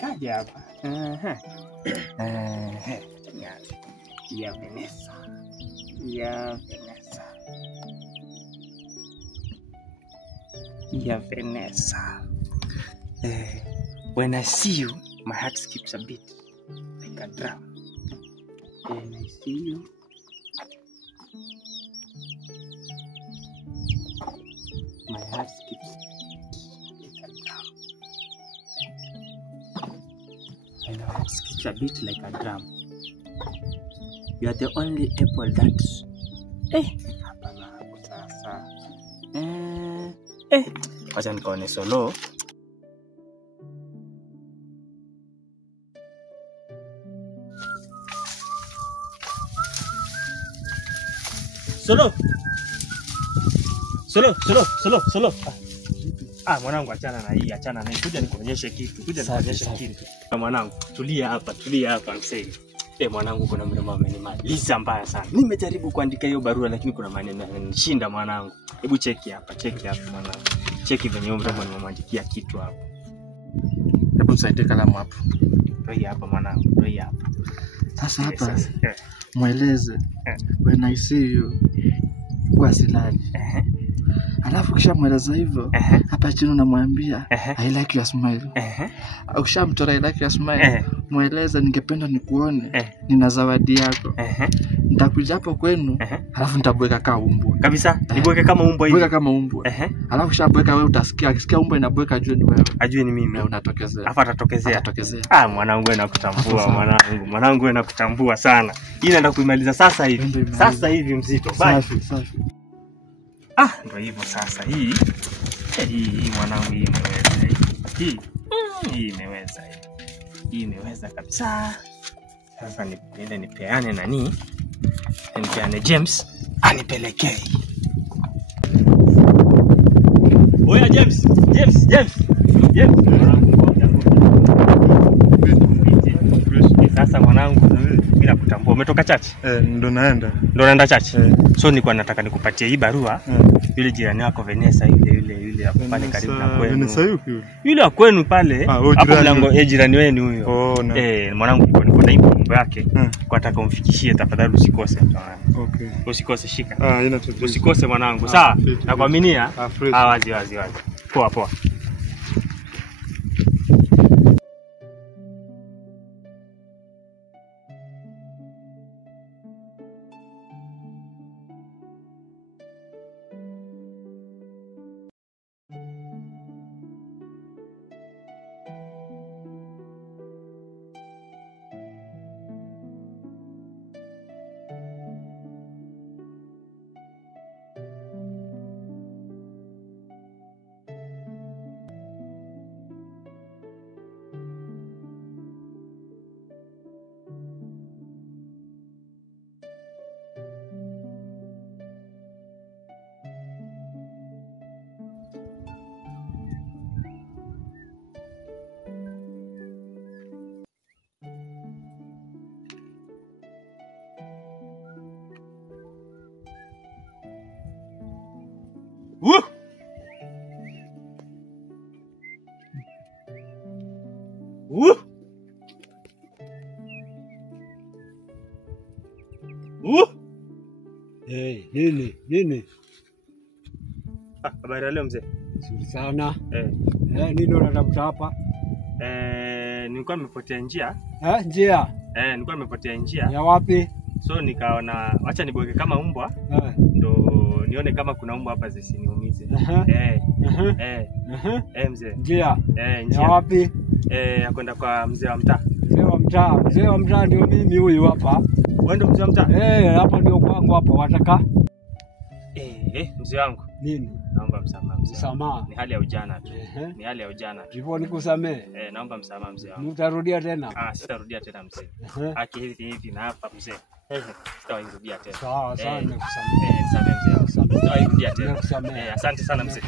Kaja hapa. Ya Vanessa. Ya Vanessa. Ya Vanessa. When I see you, my heart skips a beat like a drum. When I see you, my heart skips like a drum. And my heart skips a beat like a drum. You are the only apple that. Hapana hapo sasa. Wacha nikaone solo. Solo. Mwanangu achana na hii, achana na hii. Kuja nikuonyeshe kitu. Mwanangu, tulia hapa msee. Mwanangu kuna mrembo amenimaliza mbaya sana. Nimejaribu kuandika hiyo barua lakini kuna maneno yananishinda mwanangu. Hebu cheki hapa mwanangu. Cheki venye mrembo nimemwandikia kitu hapo. Hebu nisaidie kalamu hapo. Ndio hapa mwanangu, ndio hapa. Sasa hapa mueleze when I see you kwa silali. Alafu kisha mueleza hivyo hapa chini unamwambia I like your smile. Ukishamtoa I like your smile, mueleza ningependa nikuone, nina zawadi yako. Nitakuja hapo kwenu, alafu nitabweka kama umbwa. Kabisa, nibweke kama umbwa hivi. Bweka kama umbwa. Alafu kishabweka wewe utasikia, akisikia umbwa inabweka ajue ni wewe. Ajue ni mimi. Unatokezea. Afa atatokezea. Mwanangu wewe nakutambua mwanangu. Mwanangu wewe nakutambua sana. Hii naenda kuimaliza sasa hivi. Sasa hivi mzito. Safi. Ndio hivyo sasa hii. Hii mwanangu hii imeweza hii. Hii imeweza hii. Hii imeweza kabisa. Sasa nipeane nani? Nipeane James anipelekee. Oya James. Sasa mwanangu mimi nakutambua. Umetoka church? Ndo naenda church. So nilikuwa nataka nikupatie hii barua. Yule jirani wako Vanessa yule hapo pale karibu na kwenu. Vanessa yupi? Yule wa kwenu pale. Hapo mlango jirani wenu huyo. Mwanangu niko na mambo yake. Kwa nataka umfikishie tafadhali usikose. Okay. Usikose shika. Ina tatizo. Usikose mwanangu. Sawa? Nakuaminia. Wazi. Poa. Nini? Habari leo mzee. Nzuri sana. Nini unatafuta hapa? Nilikuwa nimepotea njia. Njia? Nilikuwa nimepotea njia. Ya wapi? So nikaona acha nibweke kama umbwa. Ndo nione kama kuna umbwa hapa zisiniumize. Mzee. Njia? Njia. Ya wapi? Ya kwenda kwa mzee wa mtaa. Mzee wa mtaa ndio mimi huyu hapa. Wewe ndio mzee wa mtaa? Hapa ndio kwangu hapa, wataka? Mzee wangu. Nini? Naomba msamaha. Msamaha? Ni hali ya ujana tu. Ni hali ya ujana tu. Hivyo nikusamee? Naomba msamaha mzee wangu. Utarudia tena? Sitarudia tena mzee. Haki hivi na hapa mzee. Sitarudia tena. Sawa, nikusamee. Msamaha mzee wangu. Sitarudia tena. Nikusamee. Asante sana mzee.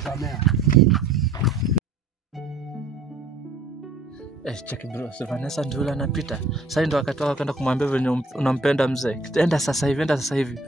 Check bro, Vanessa ndio yule anapita. Sasa ndio wakati wako kwenda kumwambia venye unampenda mzee. Enda sasa hivi.